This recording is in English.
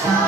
time.